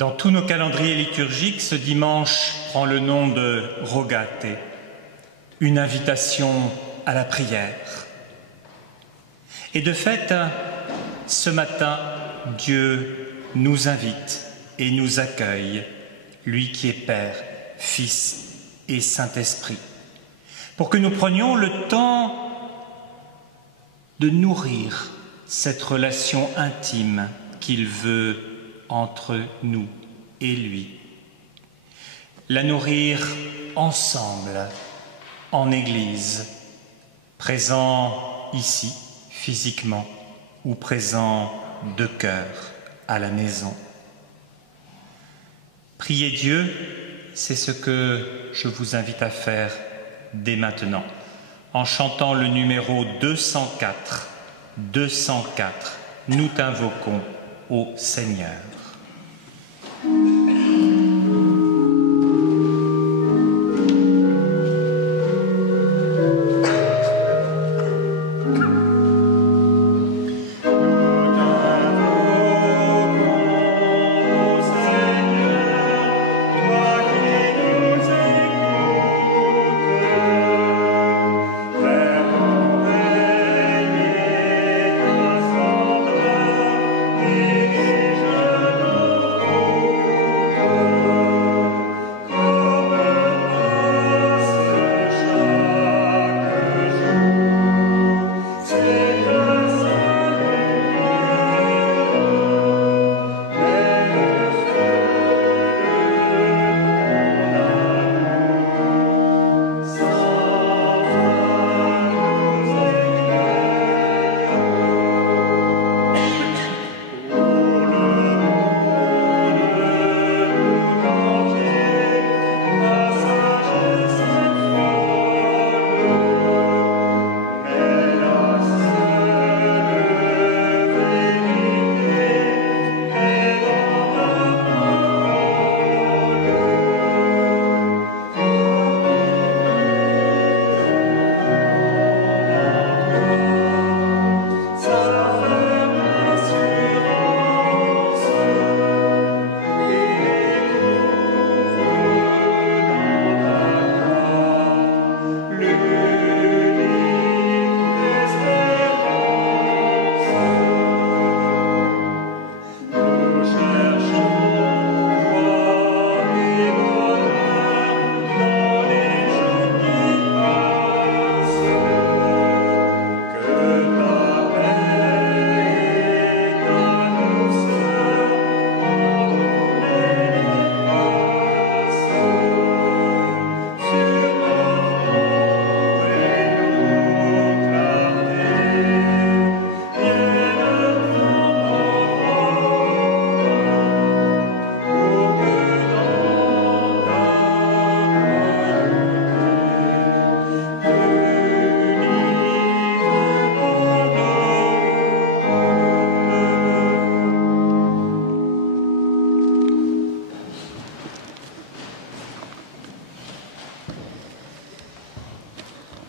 Dans tous nos calendriers liturgiques, ce dimanche prend le nom de Rogate, une invitation à la prière. Et de fait, ce matin, Dieu nous invite et nous accueille, lui qui est Père, Fils et Saint-Esprit, pour que nous prenions le temps de nourrir cette relation intime qu'il veut entre nous et lui. La nourrir ensemble, en Église, présent ici, physiquement, ou présent de cœur à la maison. Prier Dieu, c'est ce que je vous invite à faire dès maintenant, en chantant le numéro 204. 204, nous t'invoquons, ô Seigneur.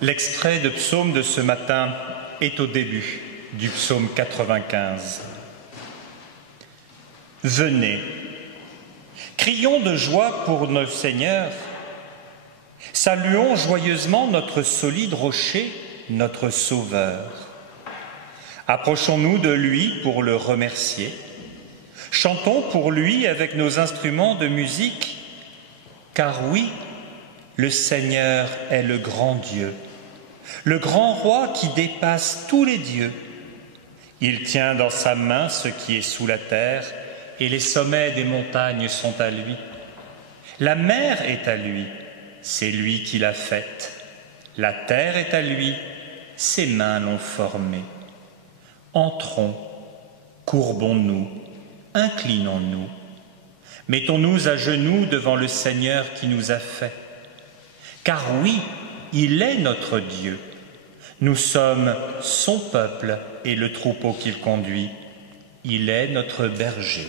L'extrait de psaume de ce matin est au début du psaume 95. Venez, crions de joie pour notre Seigneur, saluons joyeusement notre solide rocher, notre Sauveur. Approchons-nous de lui pour le remercier, chantons pour lui avec nos instruments de musique, car oui, le Seigneur est le grand Dieu, le grand roi qui dépasse tous les dieux. Il tient dans sa main ce qui est sous la terre, et les sommets des montagnes sont à lui. La mer est à lui, c'est lui qui l'a faite. La terre est à lui, ses mains l'ont formée. Entrons, courbons-nous, inclinons-nous. Mettons-nous à genoux devant le Seigneur qui nous a fait. Car oui, il est notre Dieu. Nous sommes son peuple et le troupeau qu'il conduit. Il est notre berger.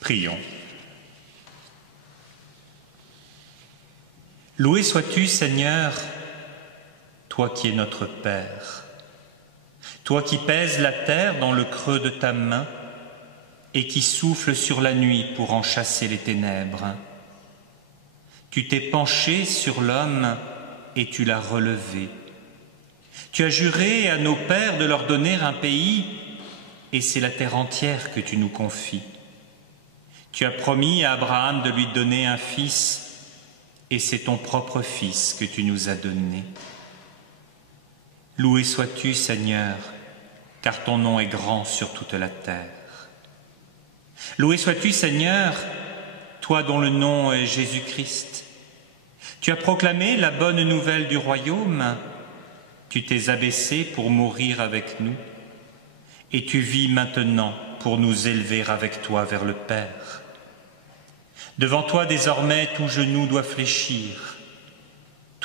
Prions. Loué sois-tu, Seigneur, toi qui es notre Père, toi qui pèses la terre dans le creux de ta main et qui souffles sur la nuit pour en chasser les ténèbres. Tu t'es penché sur l'homme et tu l'as relevé. Tu as juré à nos pères de leur donner un pays et c'est la terre entière que tu nous confies. Tu as promis à Abraham de lui donner un fils et c'est ton propre fils que tu nous as donné. Loué sois-tu, Seigneur, car ton nom est grand sur toute la terre. Loué sois-tu, Seigneur, toi dont le nom est Jésus-Christ. Tu as proclamé la bonne nouvelle du royaume, tu t'es abaissé pour mourir avec nous, et tu vis maintenant pour nous élever avec toi vers le Père. Devant toi désormais tout genou doit fléchir,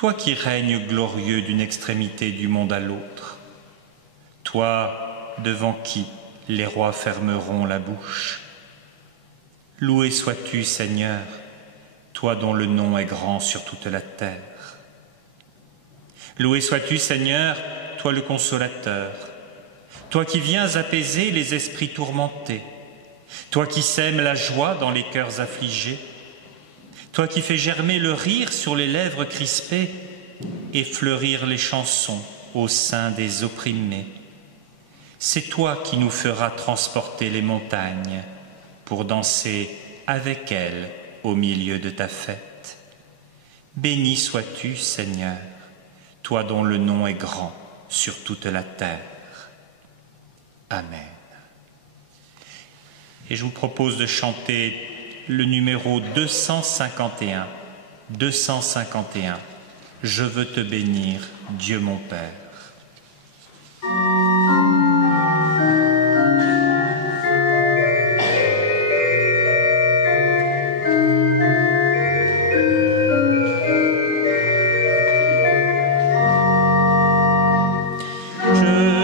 toi qui règnes glorieux d'une extrémité du monde à l'autre, toi devant qui les rois fermeront la bouche. Loué sois-tu, Seigneur, toi dont le nom est grand sur toute la terre. Loué sois-tu, Seigneur, toi le consolateur, toi qui viens apaiser les esprits tourmentés, toi qui sèmes la joie dans les cœurs affligés, toi qui fais germer le rire sur les lèvres crispées et fleurir les chansons au sein des opprimés. C'est toi qui nous feras transporter les montagnes pour danser avec elles au milieu de ta fête. Béni sois-tu, Seigneur, toi dont le nom est grand sur toute la terre. Amen. Et je vous propose de chanter le numéro 251. 251. Je veux te bénir, Dieu mon Père. Je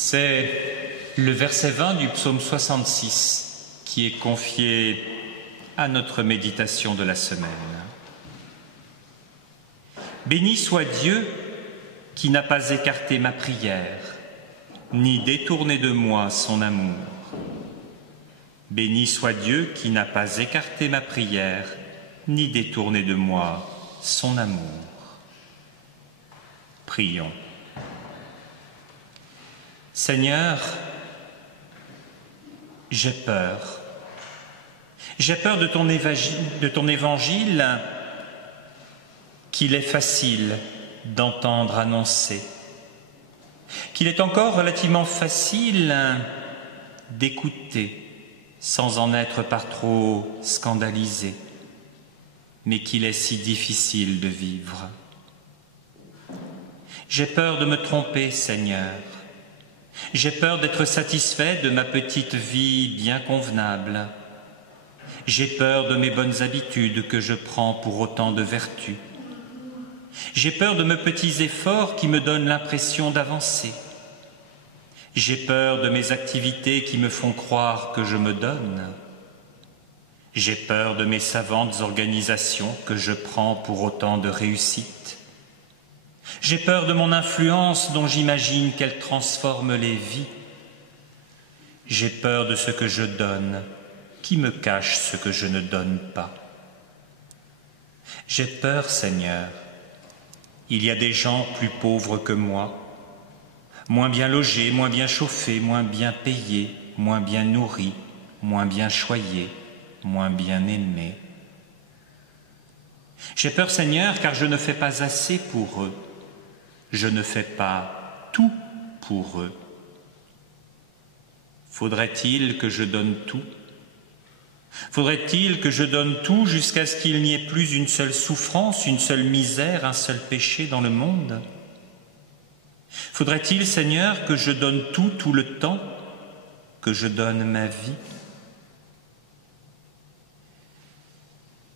C'est le verset 20 du psaume 66 qui est confié à notre méditation de la semaine. Béni soit Dieu qui n'a pas écarté ma prière, ni détourné de moi son amour. Béni soit Dieu qui n'a pas écarté ma prière, ni détourné de moi son amour. Prions. Seigneur, j'ai peur. J'ai peur de ton évangile qu'il est facile d'entendre annoncer, qu'il est encore relativement facile d'écouter sans en être par trop scandalisé, mais qu'il est si difficile de vivre. J'ai peur de me tromper, Seigneur. J'ai peur d'être satisfait de ma petite vie bien convenable. J'ai peur de mes bonnes habitudes que je prends pour autant de vertus. J'ai peur de mes petits efforts qui me donnent l'impression d'avancer. J'ai peur de mes activités qui me font croire que je me donne. J'ai peur de mes savantes organisations que je prends pour autant de réussite. J'ai peur de mon influence dont j'imagine qu'elle transforme les vies. J'ai peur de ce que je donne, qui me cache ce que je ne donne pas. J'ai peur, Seigneur. Il y a des gens plus pauvres que moi, moins bien logés, moins bien chauffés, moins bien payés, moins bien nourris, moins bien choyés, moins bien aimés. J'ai peur, Seigneur, car je ne fais pas assez pour eux. Je ne fais pas tout pour eux. Faudrait-il que je donne tout? Faudrait-il que je donne tout jusqu'à ce qu'il n'y ait plus une seule souffrance, une seule misère, un seul péché dans le monde? Faudrait-il, Seigneur, que je donne tout le temps, que je donne ma vie?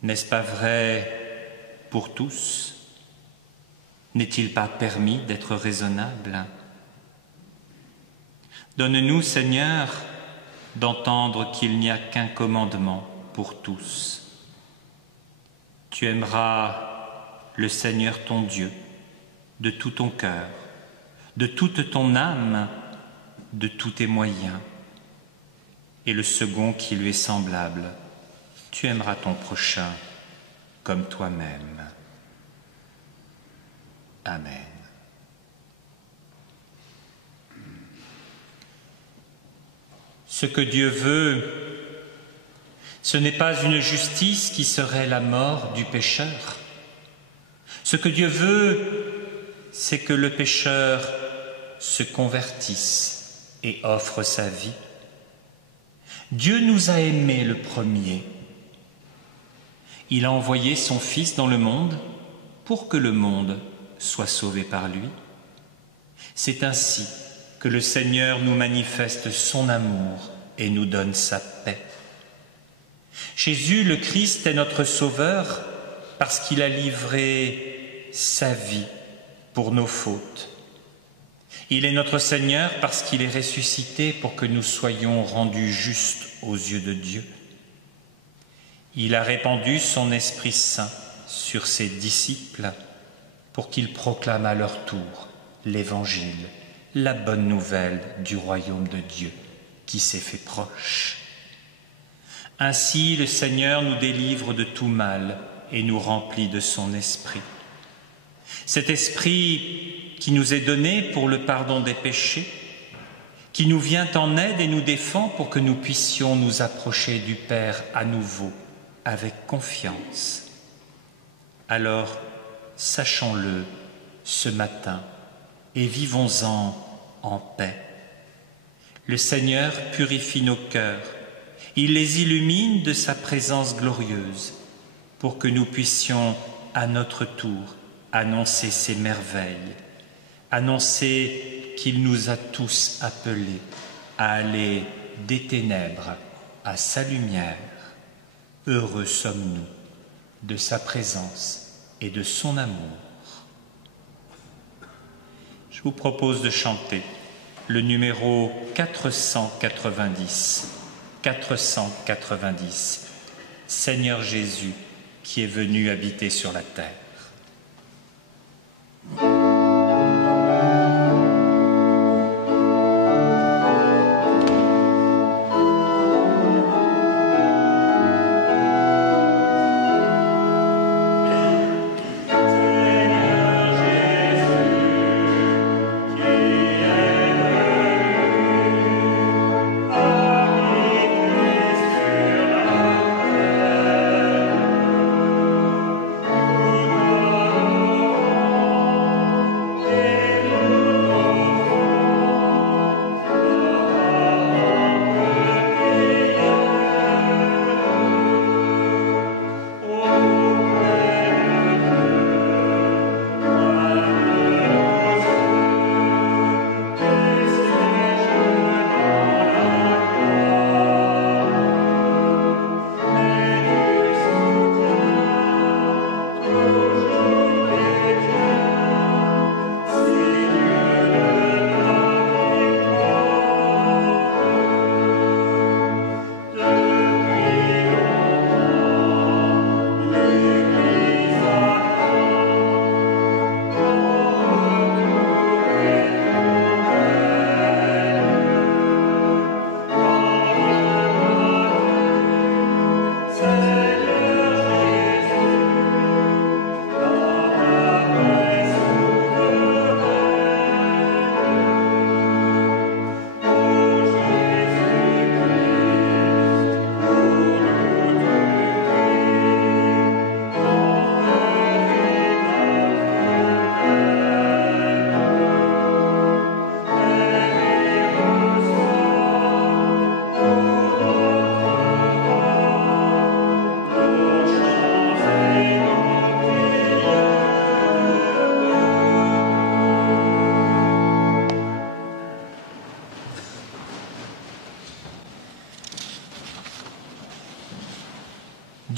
N'est-ce pas vrai pour tous? N'est-il pas permis d'être raisonnable? Donne-nous, Seigneur, d'entendre qu'il n'y a qu'un commandement pour tous. Tu aimeras le Seigneur ton Dieu de tout ton cœur, de toute ton âme, de tous tes moyens. Et le second qui lui est semblable, tu aimeras ton prochain comme toi-même. Amen. Ce que Dieu veut, ce n'est pas une justice qui serait la mort du pécheur. Ce que Dieu veut, c'est que le pécheur se convertisse et offre sa vie. Dieu nous a aimés le premier. Il a envoyé son Fils dans le monde pour que le monde soit sauvé par lui. C'est ainsi que le Seigneur nous manifeste son amour et nous donne sa paix. Jésus le Christ est notre Sauveur parce qu'il a livré sa vie pour nos fautes. Il est notre Seigneur parce qu'il est ressuscité pour que nous soyons rendus justes aux yeux de Dieu. Il a répandu son Esprit Saint sur ses disciples pour qu'ils proclament à leur tour l'Évangile, la bonne nouvelle du royaume de Dieu qui s'est fait proche. Ainsi, le Seigneur nous délivre de tout mal et nous remplit de son esprit. Cet esprit qui nous est donné pour le pardon des péchés, qui nous vient en aide et nous défend pour que nous puissions nous approcher du Père à nouveau avec confiance. Alors, sachons-le ce matin et vivons-en en paix. Le Seigneur purifie nos cœurs, il les illumine de sa présence glorieuse pour que nous puissions à notre tour annoncer ses merveilles, annoncer qu'il nous a tous appelés à aller des ténèbres à sa lumière. Heureux sommes-nous de sa présence et de son amour. Je vous propose de chanter le numéro 490. 490. Seigneur Jésus, qui est venu habiter sur la terre.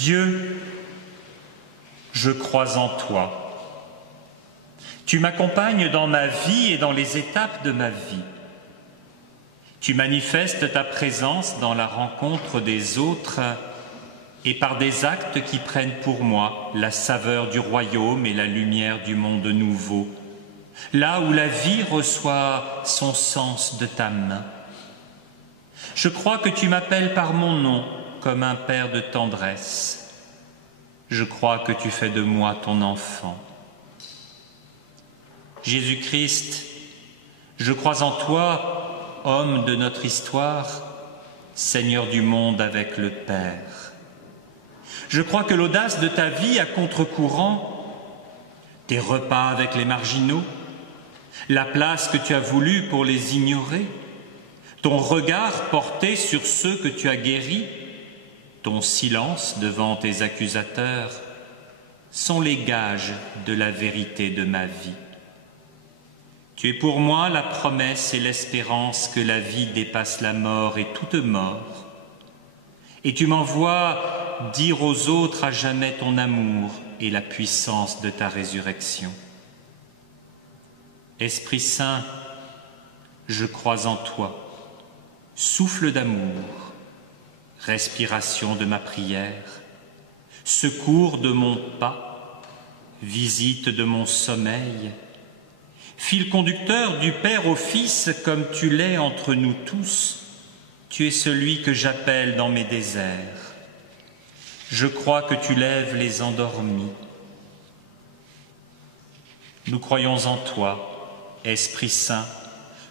Dieu, je crois en toi. Tu m'accompagnes dans ma vie et dans les étapes de ma vie. Tu manifestes ta présence dans la rencontre des autres et par des actes qui prennent pour moi la saveur du royaume et la lumière du monde nouveau, là où la vie reçoit son sens de ta main. Je crois que tu m'appelles par mon nom comme un père de tendresse. Je crois que tu fais de moi ton enfant. Jésus-Christ, je crois en toi, homme de notre histoire, Seigneur du monde avec le Père. Je crois que l'audace de ta vie à contre-courant, tes repas avec les marginaux, la place que tu as voulu pour les ignorer, ton regard porté sur ceux que tu as guéris, ton silence devant tes accusateurs, sont les gages de la vérité de ma vie. Tu es pour moi la promesse et l'espérance que la vie dépasse la mort et toute mort. Et tu m'envoies dire aux autres à jamais ton amour et la puissance de ta résurrection. Esprit Saint, je crois en toi. Souffle d'amour, respiration de ma prière, secours de mon pas, visite de mon sommeil, fil conducteur du Père au Fils comme tu l'es entre nous tous, tu es celui que j'appelle dans mes déserts. Je crois que tu lèves les endormis. Nous croyons en toi, Esprit Saint,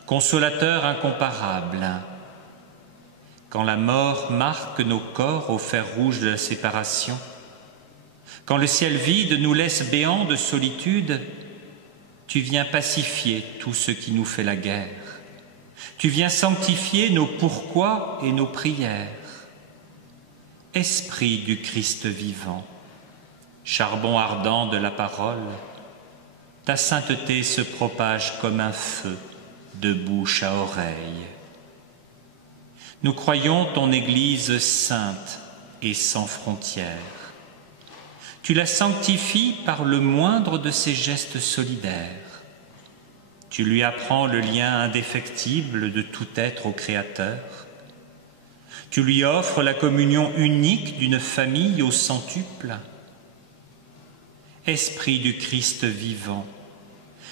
consolateur incomparable. Quand la mort marque nos corps au fer rouge de la séparation, quand le ciel vide nous laisse béants de solitude, tu viens pacifier tout ce qui nous fait la guerre. Tu viens sanctifier nos pourquoi et nos prières. Esprit du Christ vivant, charbon ardent de la parole, ta sainteté se propage comme un feu de bouche à oreille. Nous croyons ton Église sainte et sans frontières. Tu la sanctifies par le moindre de ses gestes solidaires. Tu lui apprends le lien indéfectible de tout être au Créateur. Tu lui offres la communion unique d'une famille au centuple. Esprit du Christ vivant,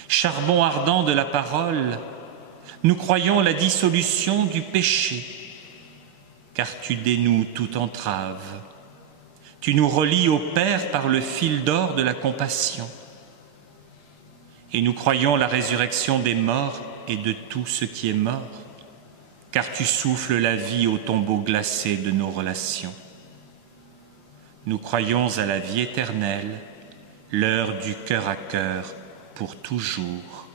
charbon ardent de la parole, nous croyons la dissolution du péché, car tu dénoues toute entrave. Tu nous relis au Père par le fil d'or de la compassion. Et nous croyons la résurrection des morts et de tout ce qui est mort, car tu souffles la vie au tombeau glacé de nos relations. Nous croyons à la vie éternelle, l'heure du cœur à cœur pour toujours.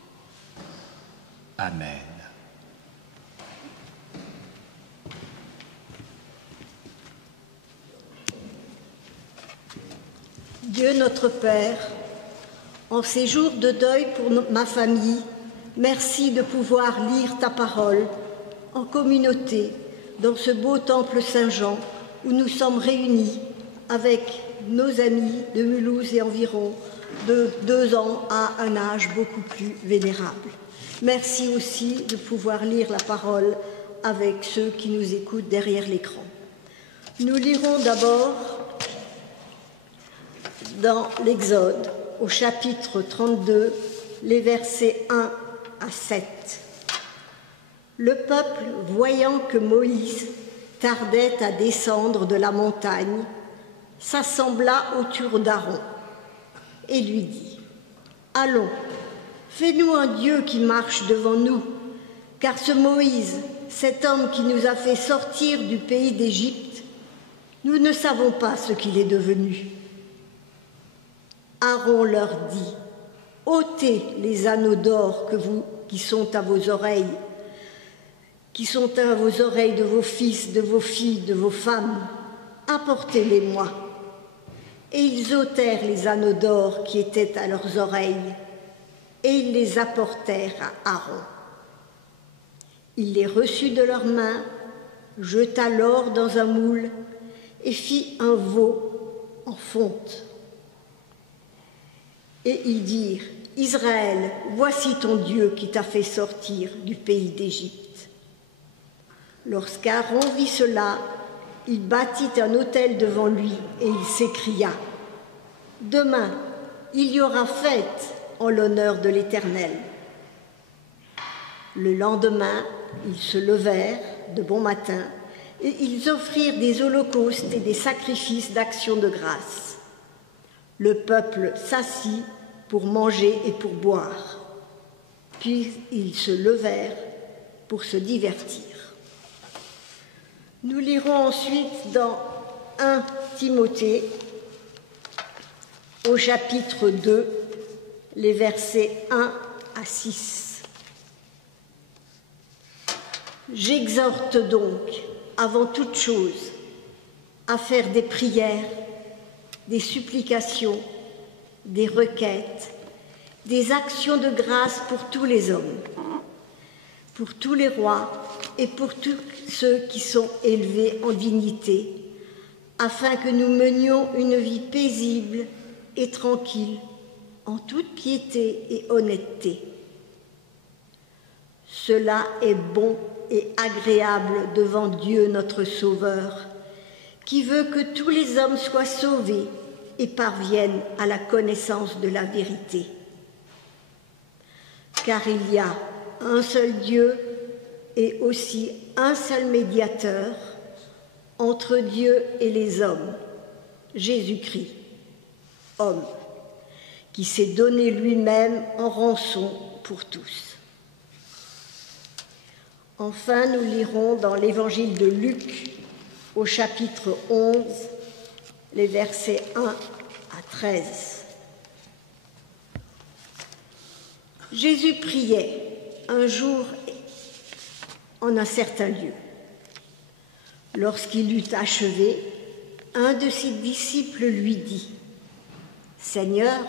Amen. Dieu notre Père, en ces jours de deuil pour ma famille, merci de pouvoir lire ta parole en communauté dans ce beau temple Saint-Jean où nous sommes réunis avec nos amis de Mulhouse et environ de 2 ans à un âge beaucoup plus vénérable. Merci aussi de pouvoir lire la parole avec ceux qui nous écoutent derrière l'écran. Nous lirons d'abord dans l'Exode, au chapitre 32, les versets 1 à 7. Le peuple, voyant que Moïse tardait à descendre de la montagne, s'assembla autour d'Aaron et lui dit : « Allons, fais-nous un Dieu qui marche devant nous, car ce Moïse, cet homme qui nous a fait sortir du pays d'Égypte, nous ne savons pas ce qu'il est devenu. » Aaron leur dit : « ôtez les anneaux d'or qui sont à vos oreilles de vos fils, de vos filles, de vos femmes, apportez-les-moi. » Et ils ôtèrent les anneaux d'or qui étaient à leurs oreilles, et ils les apportèrent à Aaron. Il les reçut de leurs mains, jeta l'or dans un moule, et fit un veau en fonte. Et ils dirent : « Israël, voici ton Dieu qui t'a fait sortir du pays d'Égypte. » Lorsqu'Aaron vit cela, il bâtit un autel devant lui et il s'écria : « Demain, il y aura fête en l'honneur de l'Éternel. » Le lendemain, ils se levèrent de bon matin et ils offrirent des holocaustes et des sacrifices d'action de grâce. Le peuple s'assit pour manger et pour boire. Puis ils se levèrent pour se divertir. Nous lirons ensuite dans 1 Timothée, au chapitre 2, les versets 1 à 6. « J'exhorte donc, avant toute chose, à faire des prières, des supplications, des requêtes, des actions de grâce pour tous les hommes, pour tous les rois et pour tous ceux qui sont élevés en dignité, afin que nous menions une vie paisible et tranquille, en toute piété et honnêteté. Cela est bon et agréable devant Dieu notre Sauveur, qui veut que tous les hommes soient sauvés et parviennent à la connaissance de la vérité. Car il y a un seul Dieu et aussi un seul médiateur entre Dieu et les hommes, Jésus-Christ, homme, qui s'est donné lui-même en rançon pour tous. » Enfin, nous lirons dans l'Évangile de Luc, au chapitre 11, les versets 1 à 13. Jésus priait un jour en un certain lieu. Lorsqu'il eut achevé, un de ses disciples lui dit : « Seigneur,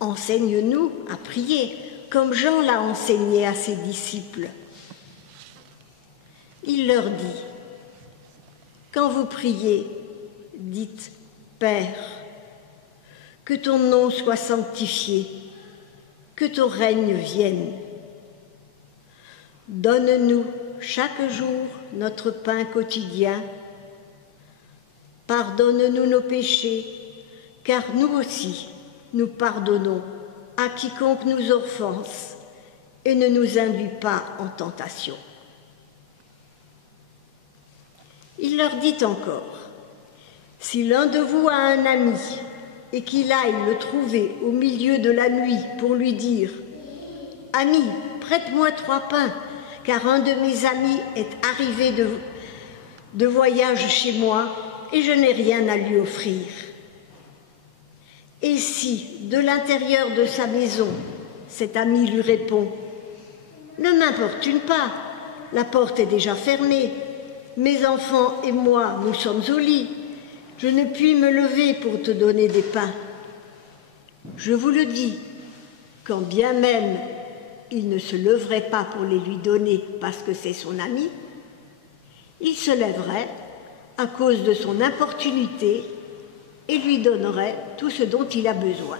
enseigne-nous à prier, comme Jean l'a enseigné à ses disciples. » Il leur dit : « Quand vous priez, dites : Père, que ton nom soit sanctifié, que ton règne vienne, Donne-nous chaque jour notre pain quotidien. Pardonne-nous nos péchés, car nous aussi, nous pardonnons à quiconque nous offense, et ne nous induis pas en tentation. Il leur dit encore, si l'un de vous a un ami et qu'il aille le trouver au milieu de la nuit pour lui dire « Ami, prête-moi 3 pains, car un de mes amis est arrivé de voyage chez moi et je n'ai rien à lui offrir. » Et si, de l'intérieur de sa maison, cet ami lui répond « Ne m'importune pas, la porte est déjà fermée, mes enfants et moi, nous sommes au lit, je ne puis me lever pour te donner des pains. » Je vous le dis, quand bien même il ne se leverait pas pour les lui donner parce que c'est son ami, il se lèverait à cause de son importunité et lui donnerait tout ce dont il a besoin.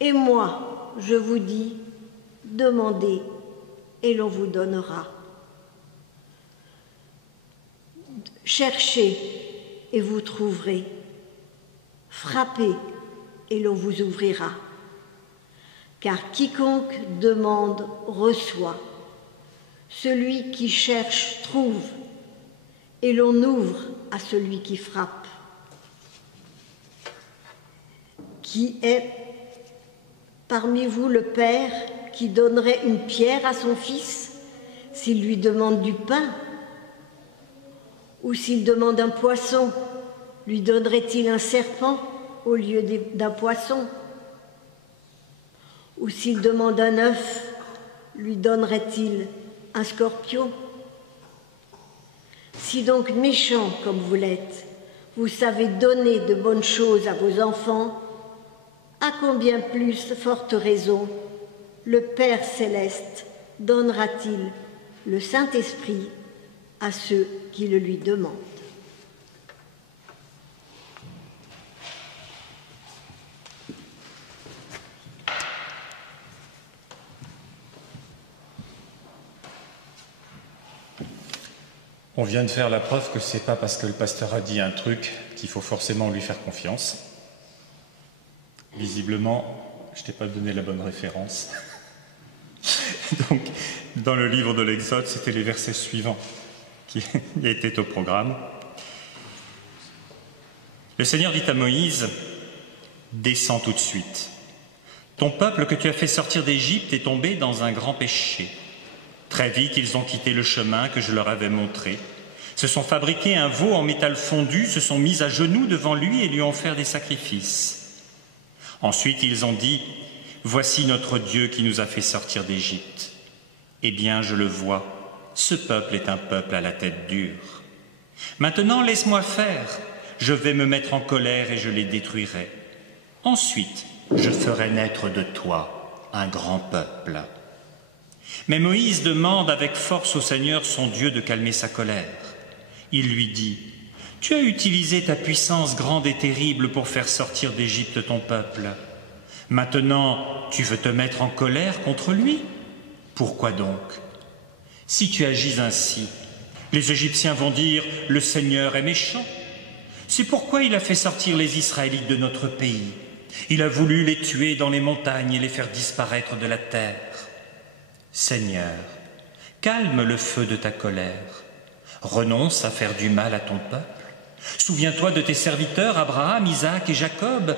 Et moi, je vous dis, demandez et l'on vous donnera. Cherchez et vous trouverez. Frappez et l'on vous ouvrira. Car quiconque demande reçoit. Celui qui cherche trouve. Et l'on ouvre à celui qui frappe. Qui est parmi vous le père qui donnerait une pierre à son fils s'il lui demande du pain? Ou s'il demande un poisson, lui donnerait-il un serpent au lieu d'un poisson? Ou s'il demande un œuf, lui donnerait-il un scorpion? Si donc méchants comme vous l'êtes, vous savez donner de bonnes choses à vos enfants, à combien plus forte raison le Père céleste donnera-t-il le Saint-Esprit à ceux qui le lui demandent. On vient de faire la preuve que c'est pas parce que le pasteur a dit un truc qu'il faut forcément lui faire confiance. Visiblement, je t'ai pas donné la bonne référence. Donc, dans le livre de l'Exode, c'était les versets suivants qui étaient au programme. Le Seigneur dit à Moïse, « Descends tout de suite. Ton peuple que tu as fait sortir d'Égypte est tombé dans un grand péché. Très vite, ils ont quitté le chemin que je leur avais montré, se sont fabriqués un veau en métal fondu, se sont mis à genoux devant lui et lui ont offert des sacrifices. Ensuite, ils ont dit, « Voici notre Dieu qui nous a fait sortir d'Égypte. Eh bien, je le vois, ce peuple est un peuple à la tête dure. Maintenant, laisse-moi faire, je vais me mettre en colère et je les détruirai. Ensuite, je ferai naître de toi un grand peuple. » Mais Moïse demande avec force au Seigneur son Dieu de calmer sa colère. Il lui dit, « Tu as utilisé ta puissance grande et terrible pour faire sortir d'Égypte ton peuple. Maintenant, tu veux te mettre en colère contre lui? Pourquoi donc? Si tu agis ainsi, les Égyptiens vont dire, « Le Seigneur est méchant. » C'est pourquoi il a fait sortir les Israélites de notre pays. Il a voulu les tuer dans les montagnes et les faire disparaître de la terre. Seigneur, calme le feu de ta colère. Renonce à faire du mal à ton peuple. Souviens-toi de tes serviteurs Abraham, Isaac et Jacob.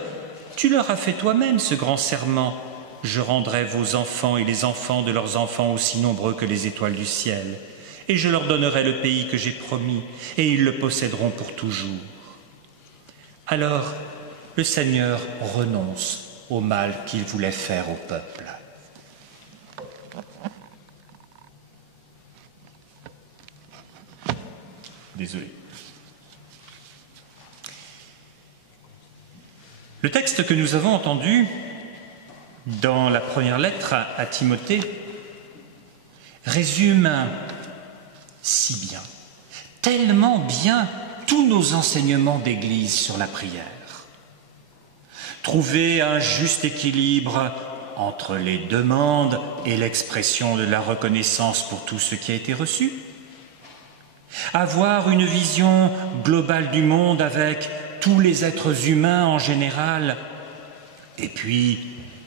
Tu leur as fait toi-même ce grand serment. Je rendrai vos enfants et les enfants de leurs enfants aussi nombreux que les étoiles du ciel. Et je leur donnerai le pays que j'ai promis, et ils le posséderont pour toujours. Alors, le Seigneur renonce au mal qu'il voulait faire au peuple. Désolé. Le texte que nous avons entendu dans la première lettre à Timothée résume si bien, tellement bien, tous nos enseignements d'Église sur la prière. Trouver un juste équilibre entre les demandes et l'expression de la reconnaissance pour tout ce qui a été reçu. Avoir une vision globale du monde avec tous les êtres humains en général, et puis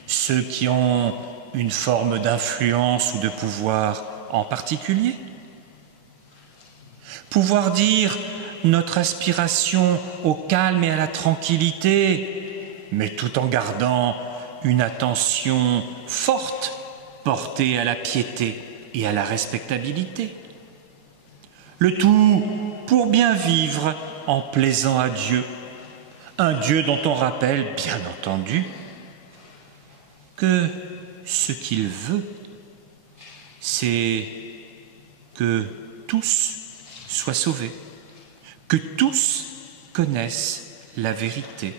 ceux qui ont une forme d'influence ou de pouvoir en particulier. Pouvoir dire notre aspiration au calme et à la tranquillité, mais tout en gardant une attention forte portée à la piété et à la respectabilité. Le tout pour bien vivre en plaisant à Dieu, un Dieu dont on rappelle, bien entendu, que ce qu'il veut, c'est que tous soient sauvés, que tous connaissent la vérité.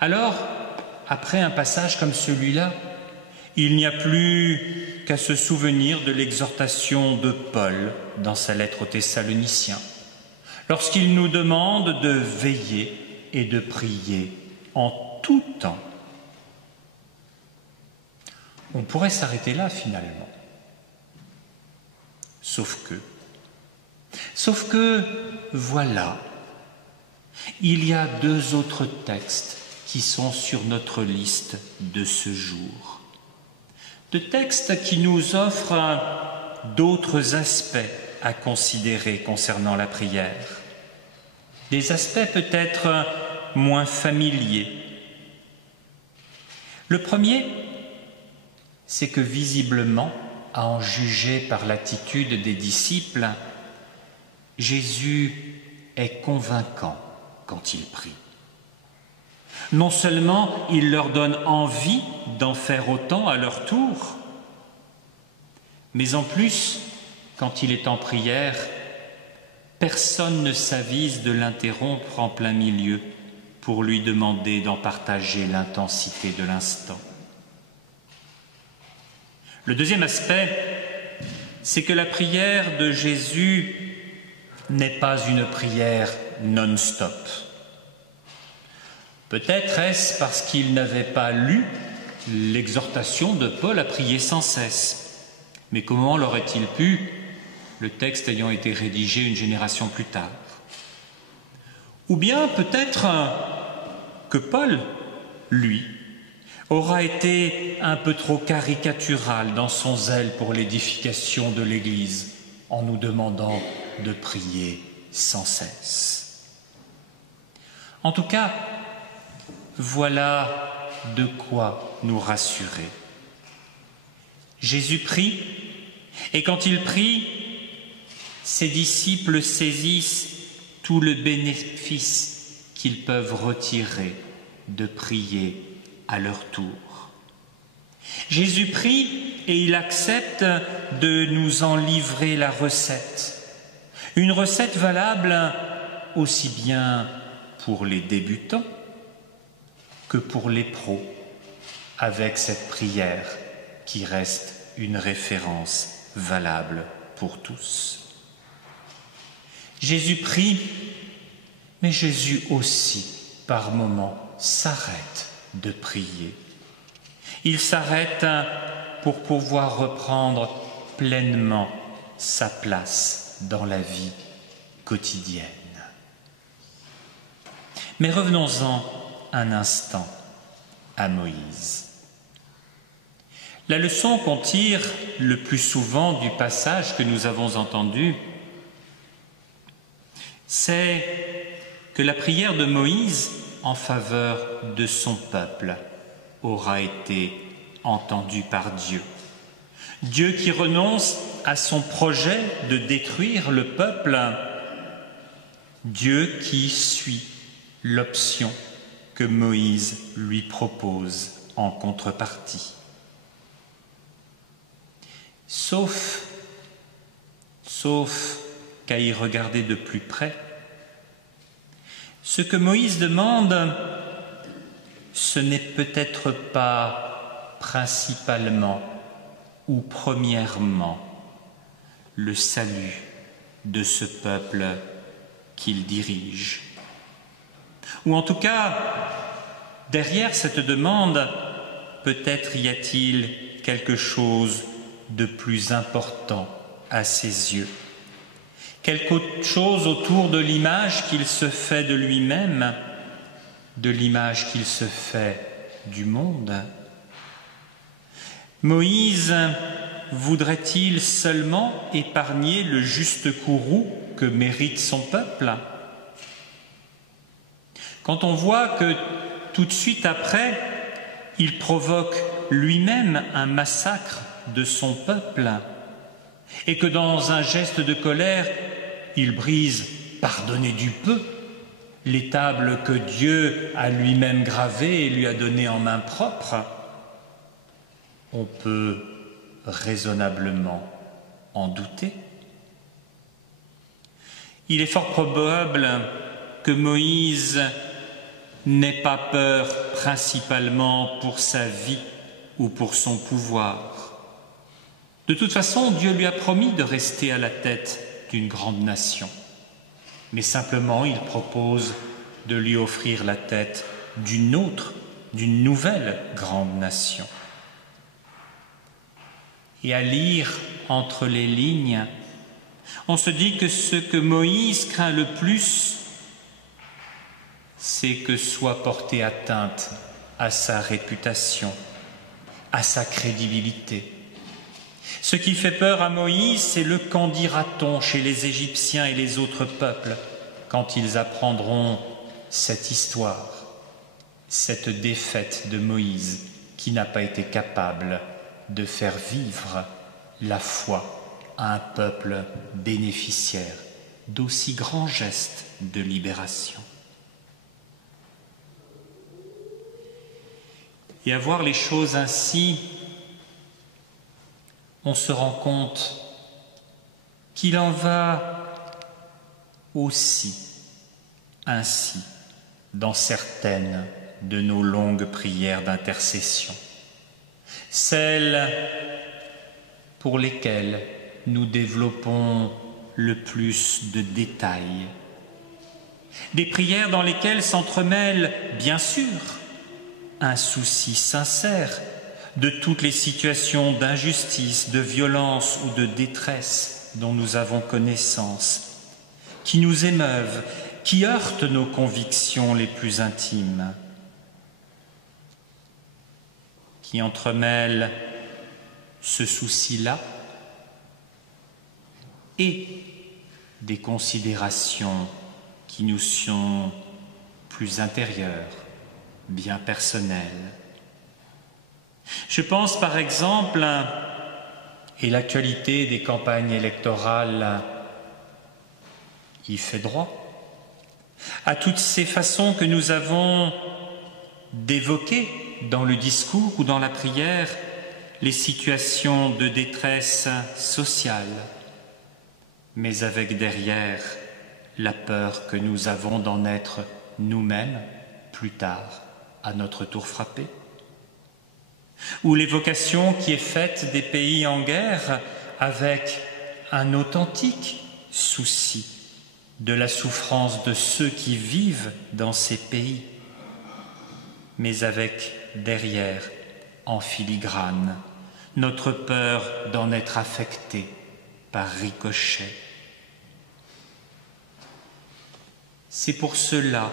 Alors, après un passage comme celui-là, il n'y a plus qu'à se souvenir de l'exhortation de Paul dans sa lettre aux Thessaloniciens, lorsqu'il nous demande de veiller et de prier en tout temps. On pourrait s'arrêter là finalement. Sauf que, voilà, il y a 2 autres textes qui sont sur notre liste de ce jour. 2 textes qui nous offrent d'autres aspects à considérer concernant la prière. Des aspects peut-être moins familiers. Le premier, c'est que visiblement, à en juger par l'attitude des disciples, Jésus est convaincant quand il prie. Non seulement il leur donne envie d'en faire autant à leur tour, mais en plus, quand il est en prière, personne ne s'avise de l'interrompre en plein milieu pour lui demander d'en partager l'intensité de l'instant. Le deuxième aspect, c'est que la prière de Jésus n'est pas une prière non-stop. Peut-être est-ce parce qu'il n'avait pas lu l'exhortation de Paul à prier sans cesse. Mais comment l'aurait-il pu, le texte ayant été rédigé une génération plus tard? Ou bien peut-être que Paul, lui, aura été un peu trop caricatural dans son zèle pour l'édification de l'Église, en nous demandant de prier sans cesse. En tout cas, voilà de quoi nous rassurer. Jésus prie, et quand il prie, ses disciples saisissent tout le bénéfice qu'ils peuvent retirer de prier à leur tour. Jésus prie et il accepte de nous en livrer la recette. Une recette valable aussi bien pour les débutants que pour les pros, avec cette prière qui reste une référence valable pour tous. Jésus prie, mais Jésus aussi, par moments, s'arrête de prier. Il s'arrête pour pouvoir reprendre pleinement sa place dans la vie quotidienne. Mais revenons-en un instant à Moïse. La leçon qu'on tire le plus souvent du passage que nous avons entendu, c'est que la prière de Moïse en faveur de son peuple aura été entendue par Dieu. Dieu qui renonce à son projet de détruire le peuple, Dieu qui suit l'option que Moïse lui propose en contrepartie. Sauf qu'à y regarder de plus près, ce que Moïse demande, ce n'est peut-être pas principalement ou premièrement le salut de ce peuple qu'il dirige. Ou en tout cas, derrière cette demande, peut-être y a-t-il quelque chose de plus important à ses yeux, quelque chose autour de l'image qu'il se fait de lui-même, de l'image qu'il se fait du monde. Moïse voudrait-il seulement épargner le juste courroux que mérite son peuple? Quand on voit que tout de suite après, il provoque lui-même un massacre de son peuple et que dans un geste de colère, il brise, pardonnez du peu, les tables que Dieu a lui-même gravées et lui a données en main propre, on peut raisonnablement en douter. Il est fort probable que Moïse n'ait pas peur principalement pour sa vie ou pour son pouvoir. De toute façon, Dieu lui a promis de rester à la tête d'une grande nation. Mais simplement, il propose de lui offrir la tête d'une nouvelle grande nation. Et à lire entre les lignes, on se dit que ce que Moïse craint le plus, c'est que soit portée atteinte à sa réputation, à sa crédibilité. Ce qui fait peur à Moïse, c'est le qu'en dira-t-on chez les Égyptiens et les autres peuples quand ils apprendront cette histoire, cette défaite de Moïse qui n'a pas été capable de faire vivre la foi à un peuple bénéficiaire d'aussi grands gestes de libération. Et à voir les choses ainsi, on se rend compte qu'il en va aussi ainsi dans certaines de nos longues prières d'intercession, celles pour lesquelles nous développons le plus de détails, des prières dans lesquelles s'entremêlent, bien sûr, un souci sincère de toutes les situations d'injustice, de violence ou de détresse dont nous avons connaissance, qui nous émeuvent, qui heurtent nos convictions les plus intimes, qui entremêlent ce souci-là et des considérations qui nous sont plus intérieures, bien personnelles. Je pense par exemple, et l'actualité des campagnes électorales y fait droit, à toutes ces façons que nous avons d'évoquer dans le discours ou dans la prière les situations de détresse sociale, mais avec derrière la peur que nous avons d'en être nous-mêmes plus tard à notre tour frappés. Ou l'évocation qui est faite des pays en guerre avec un authentique souci de la souffrance de ceux qui vivent dans ces pays, mais avec derrière, en filigrane, notre peur d'en être affecté par ricochet. C'est pour cela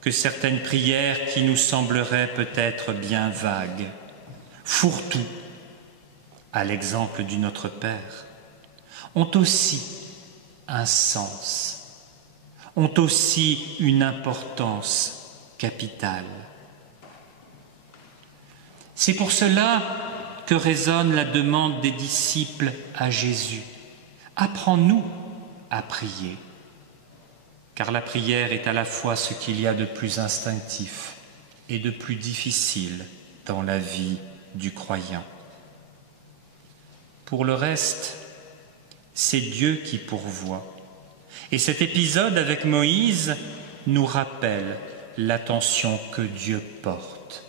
que certaines prières qui nous sembleraient peut-être bien vagues, fourre-tout, à l'exemple du Notre Père, ont aussi un sens, ont aussi une importance capitale. C'est pour cela que résonne la demande des disciples à Jésus. Apprends-nous à prier. Car la prière est à la fois ce qu'il y a de plus instinctif et de plus difficile dans la vie du croyant. Pour le reste, c'est Dieu qui pourvoit. Et cet épisode avec Moïse nous rappelle l'attention que Dieu porte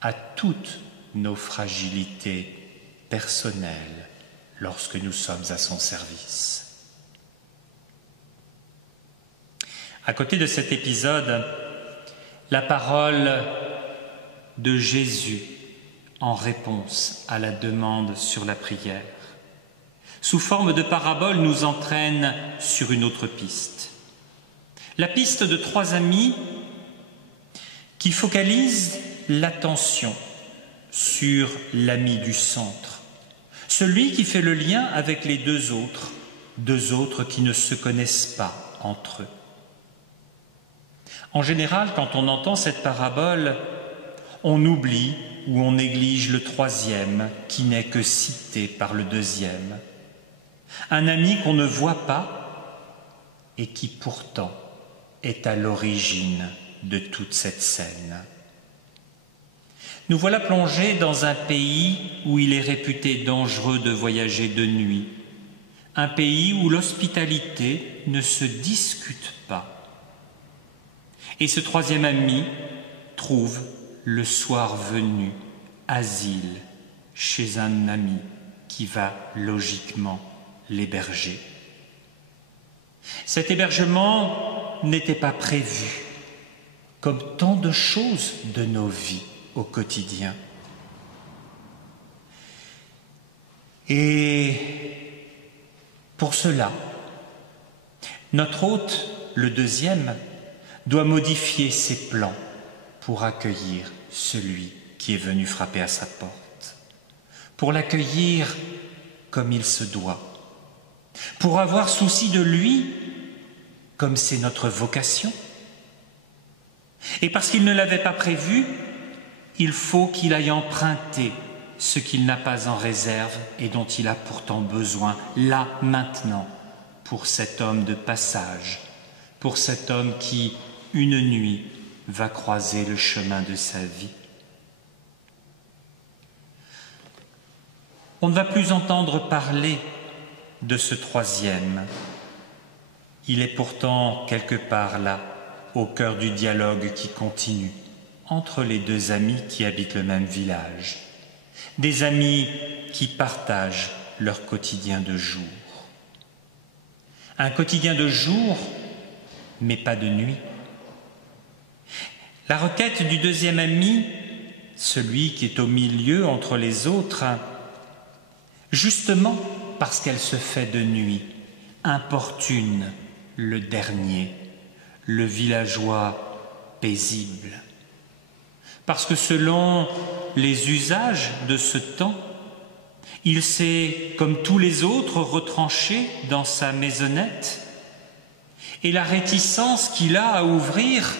à toutes nos fragilités personnelles lorsque nous sommes à son service. À côté de cet épisode, la parole de Jésus en réponse à la demande sur la prière. Sous forme de parabole, nous entraîne sur une autre piste. La piste de trois amis qui focalisent l'attention sur l'ami du centre, celui qui fait le lien avec les deux autres qui ne se connaissent pas entre eux. En général, quand on entend cette parabole, on oublie ou on néglige le troisième qui n'est que cité par le deuxième. Un ami qu'on ne voit pas et qui pourtant est à l'origine de toute cette scène. Nous voilà plongés dans un pays où il est réputé dangereux de voyager de nuit, un pays où l'hospitalité ne se discute pas. Et ce troisième ami trouve, le soir venu, asile chez un ami qui va logiquement l'héberger. Cet hébergement n'était pas prévu, comme tant de choses de nos vies au quotidien. Et pour cela, notre hôte, le deuxième, doit modifier ses plans pour accueillir celui qui est venu frapper à sa porte, pour l'accueillir comme il se doit, pour avoir souci de lui comme c'est notre vocation. Et parce qu'il ne l'avait pas prévu, il faut qu'il aille emprunter ce qu'il n'a pas en réserve et dont il a pourtant besoin, là, maintenant, pour cet homme de passage, pour cet homme qui, une nuit, va croiser le chemin de sa vie. On ne va plus entendre parler de ce troisième. Il est pourtant quelque part là, au cœur du dialogue qui continue entre les deux amis qui habitent le même village, des amis qui partagent leur quotidien de jour. Un quotidien de jour, mais pas de nuit. La requête du deuxième ami, celui qui est au milieu entre les autres, justement parce qu'elle se fait de nuit, importune le dernier, le villageois paisible. Parce que selon les usages de ce temps, il s'est, comme tous les autres, retranché dans sa maisonnette, et la réticence qu'il a à ouvrir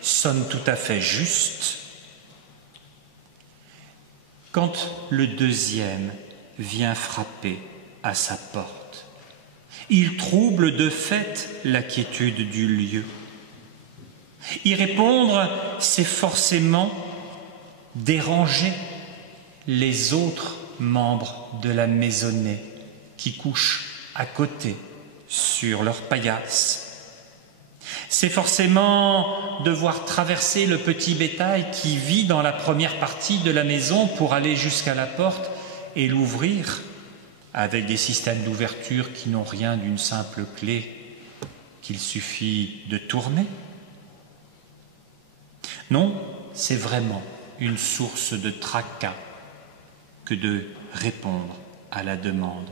sonne tout à fait juste. Quand le deuxième vient frapper à sa porte, il trouble de fait la quiétude du lieu. Y répondre, c'est forcément déranger les autres membres de la maisonnée qui couchent à côté sur leur paillasse. C'est forcément devoir traverser le petit bétail qui vit dans la première partie de la maison pour aller jusqu'à la porte et l'ouvrir avec des systèmes d'ouverture qui n'ont rien d'une simple clé qu'il suffit de tourner. Non, c'est vraiment une source de tracas que de répondre à la demande,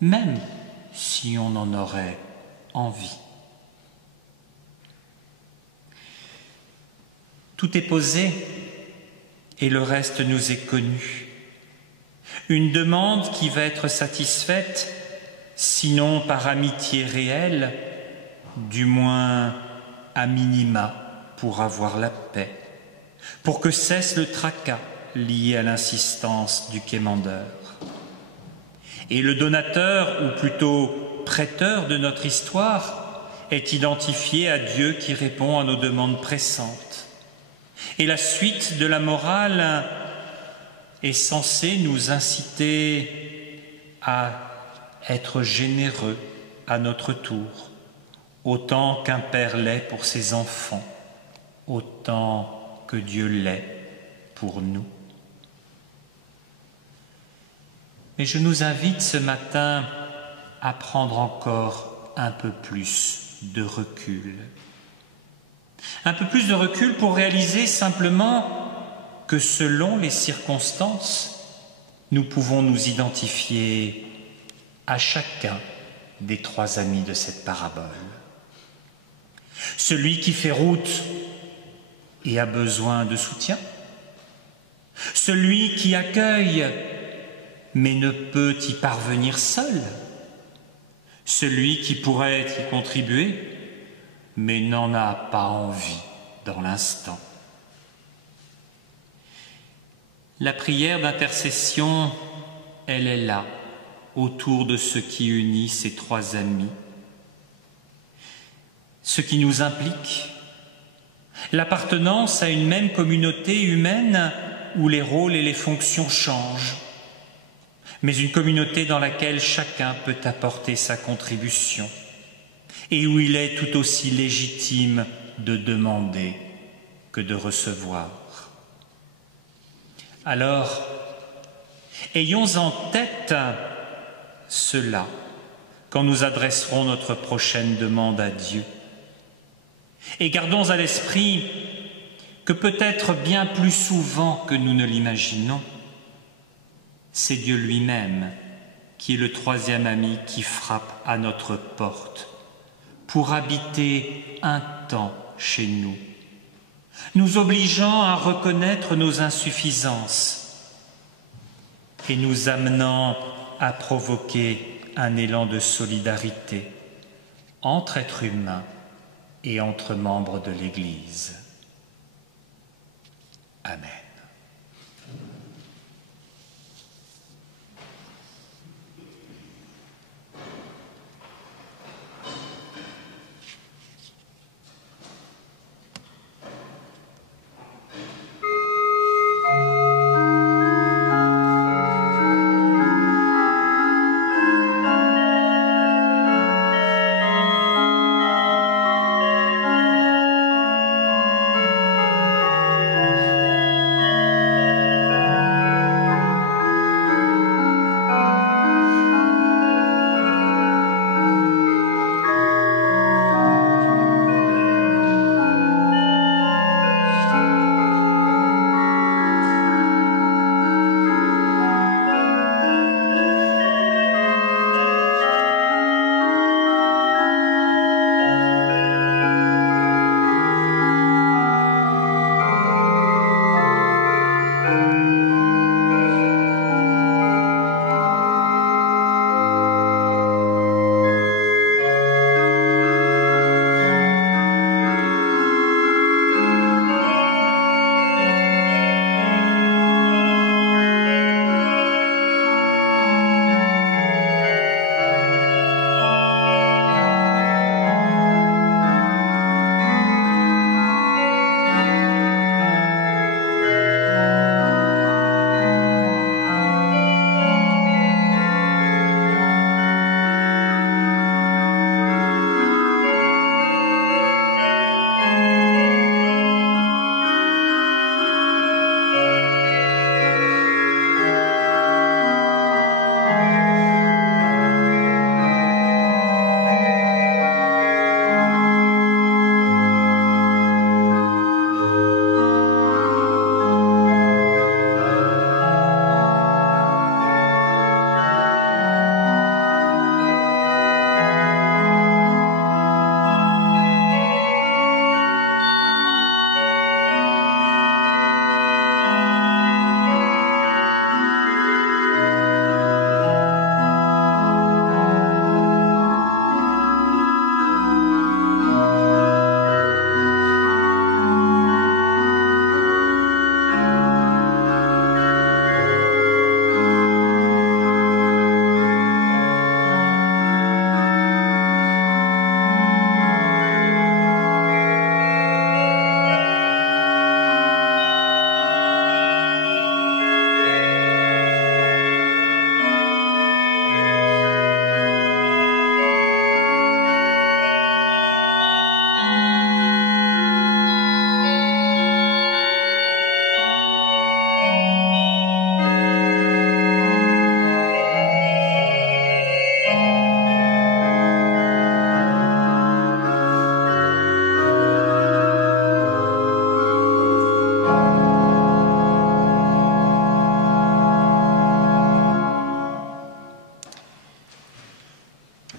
même si on en aurait envie. Tout est posé et le reste nous est connu. Une demande qui va être satisfaite, sinon par amitié réelle, du moins à minima pour avoir la paix, pour que cesse le tracas lié à l'insistance du quémandeur. Et le donateur, ou plutôt prêteur de notre histoire, est identifié à Dieu qui répond à nos demandes pressantes. Et la suite de la morale est censée nous inciter à être généreux à notre tour, autant qu'un père l'est pour ses enfants, autant que Dieu l'est pour nous. Mais je nous invite ce matin à prendre encore un peu plus de recul. Un peu plus de recul pour réaliser simplement que selon les circonstances, nous pouvons nous identifier à chacun des trois amis de cette parabole. Celui qui fait route et a besoin de soutien, celui qui accueille mais ne peut y parvenir seul, celui qui pourrait y contribuer mais n'en a pas envie dans l'instant. La prière d'intercession, elle est là, autour de ce qui unit ces trois amis, ce qui nous implique, l'appartenance à une même communauté humaine où les rôles et les fonctions changent, mais une communauté dans laquelle chacun peut apporter sa contribution et où il est tout aussi légitime de demander que de recevoir. Alors, ayons en tête cela quand nous adresserons notre prochaine demande à Dieu. Et gardons à l'esprit que peut-être bien plus souvent que nous ne l'imaginons, c'est Dieu lui-même qui est le troisième ami qui frappe à notre porte pour habiter un temps chez nous, nous obligeant à reconnaître nos insuffisances et nous amenant à provoquer un élan de solidarité entre êtres humains et entre membres de l'Église. Amen.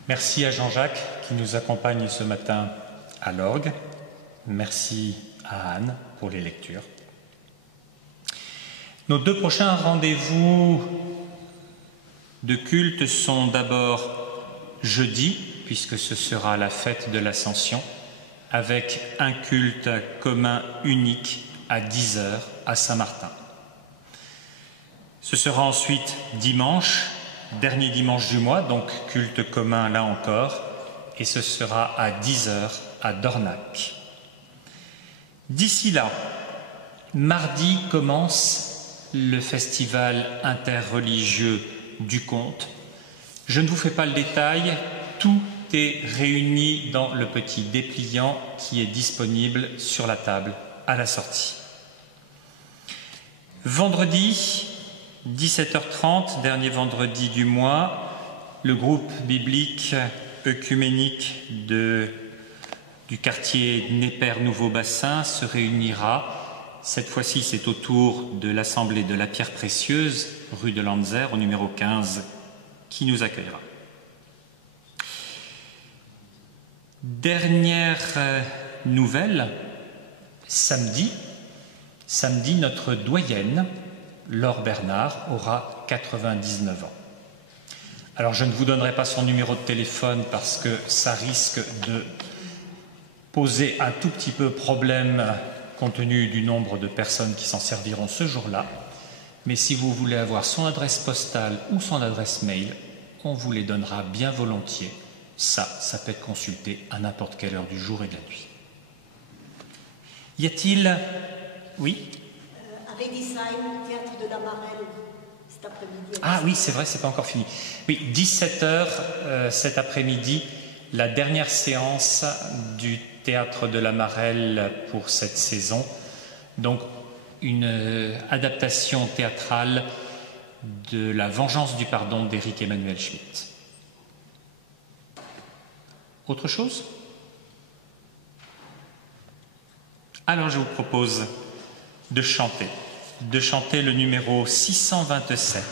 Merci à Jean-Jacques qui nous accompagne ce matin à l'orgue. Merci à Anne pour les lectures. Nos deux prochains rendez-vous de culte sont d'abord jeudi, puisque ce sera la fête de l'Ascension, avec un culte commun unique à 10h à Saint-Martin. Ce sera ensuite dimanche, dernier dimanche du mois, donc culte commun là encore, et ce sera à 10h à Dornac. D'ici là, mardi commence le festival interreligieux du conte. Je ne vous fais pas le détail, tout est réuni dans le petit dépliant qui est disponible sur la table à la sortie. Vendredi, 17h30, dernier vendredi du mois, le groupe biblique œcuménique du quartier Népère-Nouveau-Bassin se réunira. Cette fois-ci, c'est autour de l'Assemblée de la Pierre Précieuse, rue de Lanzer, au numéro 15, qui nous accueillera. Dernière nouvelle, samedi, notre doyenne, Laure Bernard, aura 99 ans. Alors, je ne vous donnerai pas son numéro de téléphone parce que ça risque de poser un tout petit peu problème compte tenu du nombre de personnes qui s'en serviront ce jour-là. Mais si vous voulez avoir son adresse postale ou son adresse mail, on vous les donnera bien volontiers. Ça peut être consulté à n'importe quelle heure du jour et de la nuit. Y a-t-il... Oui ? À Redisheim, théâtre de la Marelle, cet après-midi. Ah oui, c'est vrai, c'est pas encore fini. Oui, 17h cet après-midi, la dernière séance du théâtre de la Marelle pour cette saison. Donc, une adaptation théâtrale de La Vengeance du pardon d'Éric Emmanuel Schmitt. Autre chose ? Alors, je vous propose de chanter le numéro 627.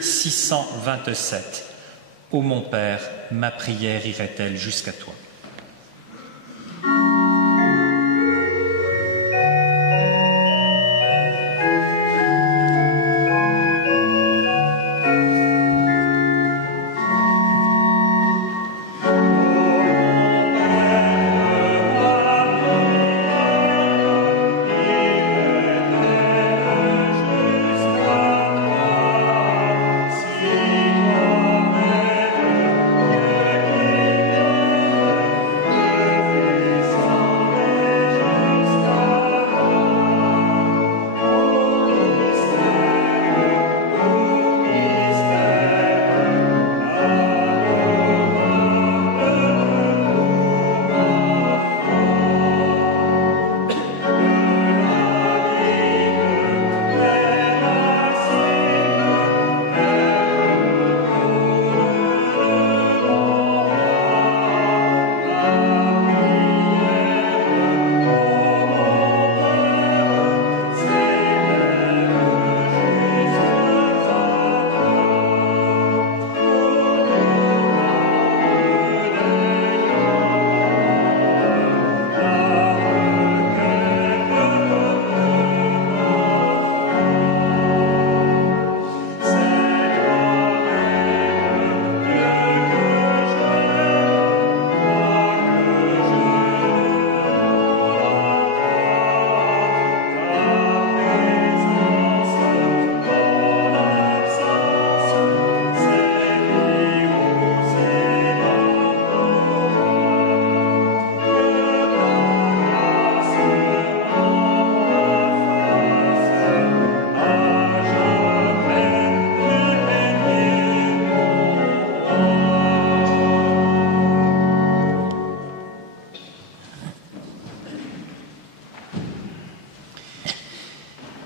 627. Ô mon Père, ma prière irait-elle jusqu'à toi ?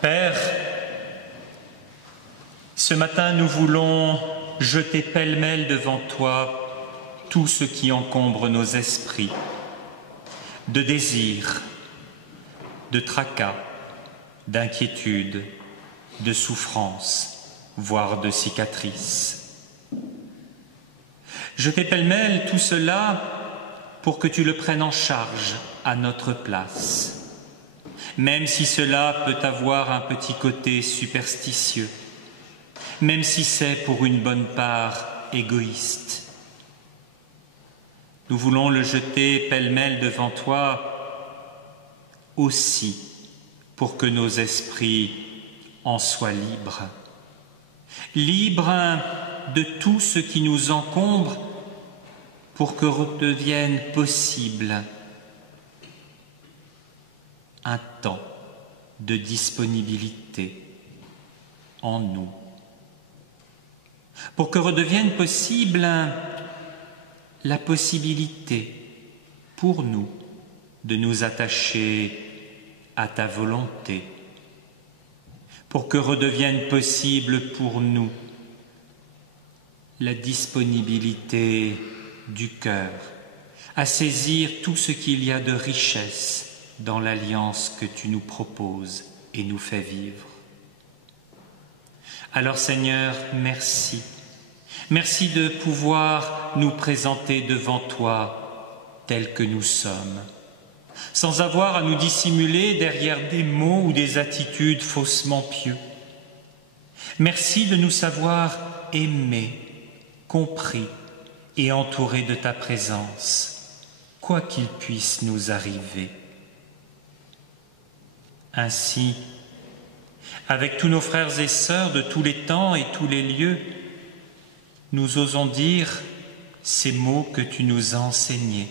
Père, ce matin nous voulons jeter pêle-mêle devant toi tout ce qui encombre nos esprits, de désirs, de tracas, d'inquiétudes, de souffrances, voire de cicatrices. Jeter pêle-mêle tout cela pour que tu le prennes en charge à notre place, même si cela peut avoir un petit côté superstitieux, même si c'est pour une bonne part égoïste. Nous voulons le jeter pêle-mêle devant toi aussi pour que nos esprits en soient libres. Libres de tout ce qui nous encombre pour que redevienne possible un temps de disponibilité en nous. Pour que redevienne possible la possibilité pour nous de nous attacher à ta volonté. Pour que redevienne possible pour nous la disponibilité du cœur à saisir tout ce qu'il y a de richesse dans l'alliance que tu nous proposes et nous fais vivre. Alors Seigneur, merci. Merci de pouvoir nous présenter devant toi tels que nous sommes, sans avoir à nous dissimuler derrière des mots ou des attitudes faussement pieux. Merci de nous savoir aimés, compris et entourés de ta présence, quoi qu'il puisse nous arriver. Ainsi, avec tous nos frères et sœurs de tous les temps et tous les lieux, nous osons dire ces mots que tu nous as enseignés,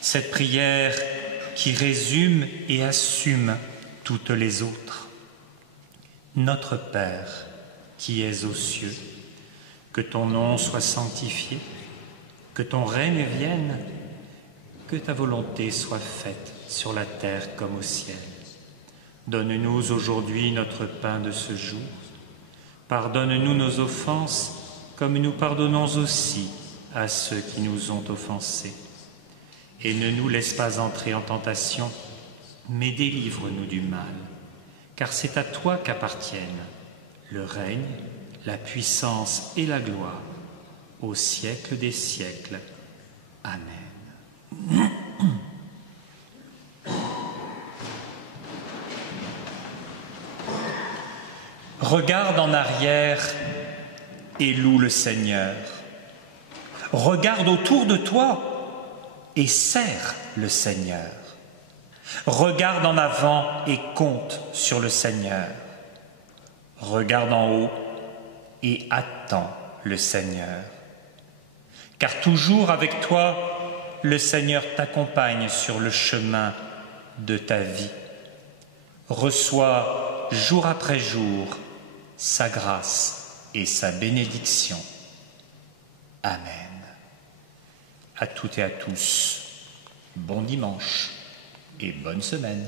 cette prière qui résume et assume toutes les autres. Notre Père, qui es aux cieux, que ton nom soit sanctifié, que ton règne vienne, que ta volonté soit faite sur la terre comme au ciel. Donne-nous aujourd'hui notre pain de ce jour. Pardonne-nous nos offenses, comme nous pardonnons aussi à ceux qui nous ont offensés. Et ne nous laisse pas entrer en tentation, mais délivre-nous du mal. Car c'est à toi qu'appartiennent le règne, la puissance et la gloire, au siècle des siècles. Amen. Regarde en arrière et loue le Seigneur. Regarde autour de toi et serre le Seigneur. Regarde en avant et compte sur le Seigneur. Regarde en haut et attends le Seigneur. Car toujours avec toi, le Seigneur t'accompagne sur le chemin de ta vie. Reçois jour après jour sa grâce et sa bénédiction. Amen. À toutes et à tous, bon dimanche et bonne semaine.